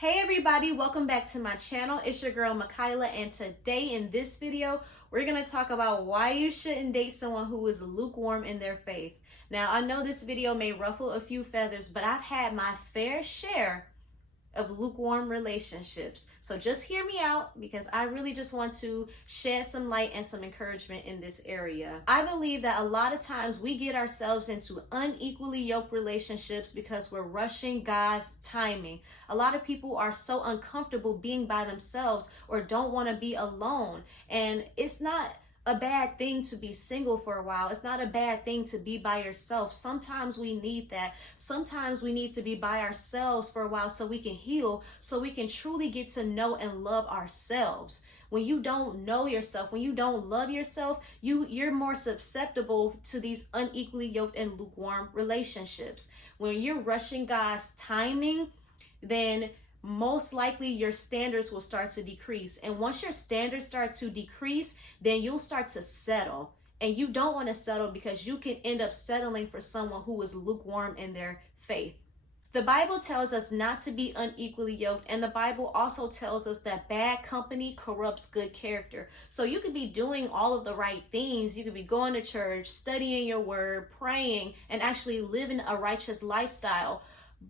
Hey everybody, welcome back to my channel. It's your girl Michaela, and today in this video we're going to talk about why you shouldn't date someone who is lukewarm in their faith. Now I know this video may ruffle a few feathers, but I've had my fair share of lukewarm relationships. So just hear me out, because I really just want to shed some light and some encouragement in this area. I believe that a lot of times we get ourselves into unequally yoked relationships because we're rushing God's timing. A lot of people are so uncomfortable being by themselves or don't want to be alone. And it's not a bad thing to be single for a while. It's not a bad thing to be by yourself. Sometimes we need that. Sometimes we need to be by ourselves for a while so we can heal, so we can truly get to know and love ourselves. When you don't know yourself, when you don't love yourself, you're more susceptible to these unequally yoked and lukewarm relationships. When you're rushing God's timing, then most likely your standards will start to decrease. And once your standards start to decrease, then you'll start to settle. And you don't want to settle, because you can end up settling for someone who is lukewarm in their faith. The Bible tells us not to be unequally yoked, and the Bible also tells us that bad company corrupts good character. So you could be doing all of the right things. You could be going to church, studying your word, praying, and actually living a righteous lifestyle.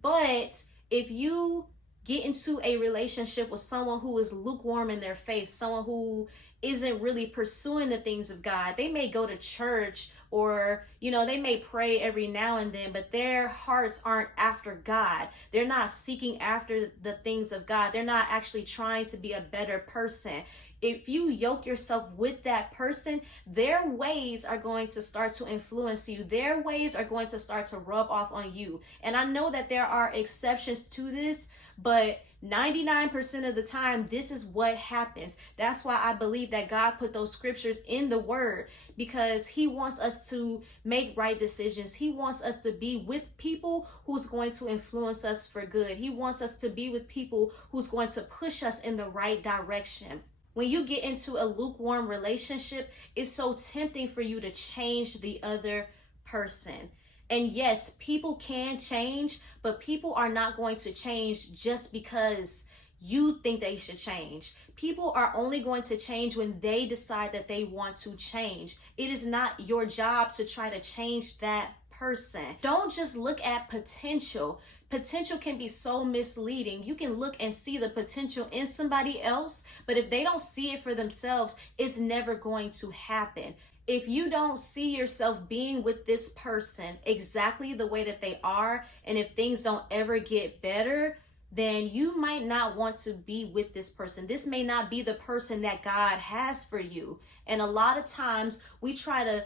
But if you get into a relationship with someone who is lukewarm in their faith, someone who isn't really pursuing the things of God, they may go to church, or they may pray every now and then, but their hearts aren't after God. They're not seeking after the things of God. They're not actually trying to be a better person. If you yoke yourself with that person, their ways are going to start to influence you. Their ways are going to start to rub off on you. And I know that there are exceptions to this, but 99% of the time, this is what happens. That's why I believe that God put those scriptures in the word, because he wants us to make right decisions. He wants us to be with people who's going to influence us for good. He wants us to be with people who's going to push us in the right direction. When you get into a lukewarm relationship, it's so tempting for you to change the other person. And yes, people can change, but people are not going to change just because you think they should change. People are only going to change when they decide that they want to change. It is not your job to try to change that person. Don't just look at potential. Potential can be so misleading. You can look and see the potential in somebody else, but if they don't see it for themselves, it's never going to happen. If you don't see yourself being with this person exactly the way that they are, and if things don't ever get better, then you might not want to be with this person. This may not be the person that God has for you. And a lot of times we try to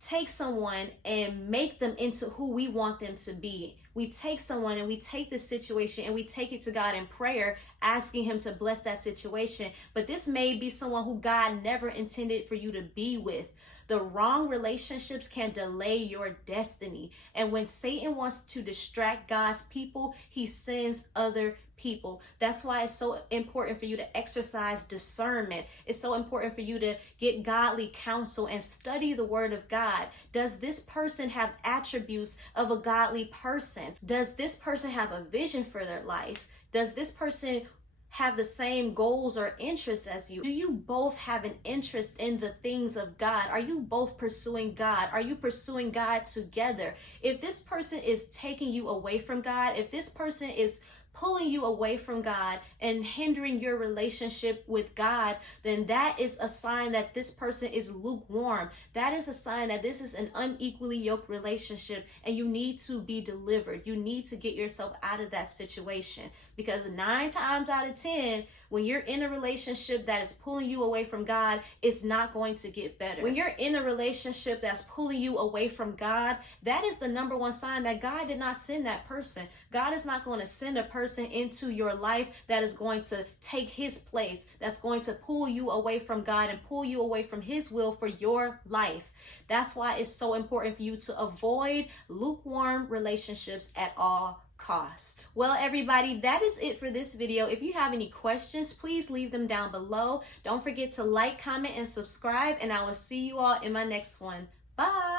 take someone and make them into who we want them to be. We take someone and we take this situation and we take it to God in prayer, asking him to bless that situation. But this may be someone who God never intended for you to be with. The wrong relationships can delay your destiny. And when Satan wants to distract God's people, he sends other people. That's why it's so important for you to exercise discernment. It's so important for you to get godly counsel and study the word of God. Does this person have attributes of a godly person? Does this person have a vision for their life? Does this person have the same goals or interests as you? Do you both have an interest in the things of God? Are you both pursuing God? Are you pursuing God together? If this person is taking you away from God, if this person is pulling you away from God and hindering your relationship with God, then that is a sign that this person is lukewarm. That is a sign that this is an unequally yoked relationship, and you need to be delivered. You need to get yourself out of that situation, because 9 times out of 10, when you're in a relationship that is pulling you away from God, it's not going to get better. When you're in a relationship that's pulling you away from God, that is the number one sign that God did not send that person. God is not going to send a person into your life that is going to take his place, that's going to pull you away from God and pull you away from his will for your life. That's why it's so important for you to avoid lukewarm relationships at all cost. Well, everybody, that is it for this video. If you have any questions, please leave them down below. Don't forget to like, comment, and subscribe, and I will see you all in my next one. Bye.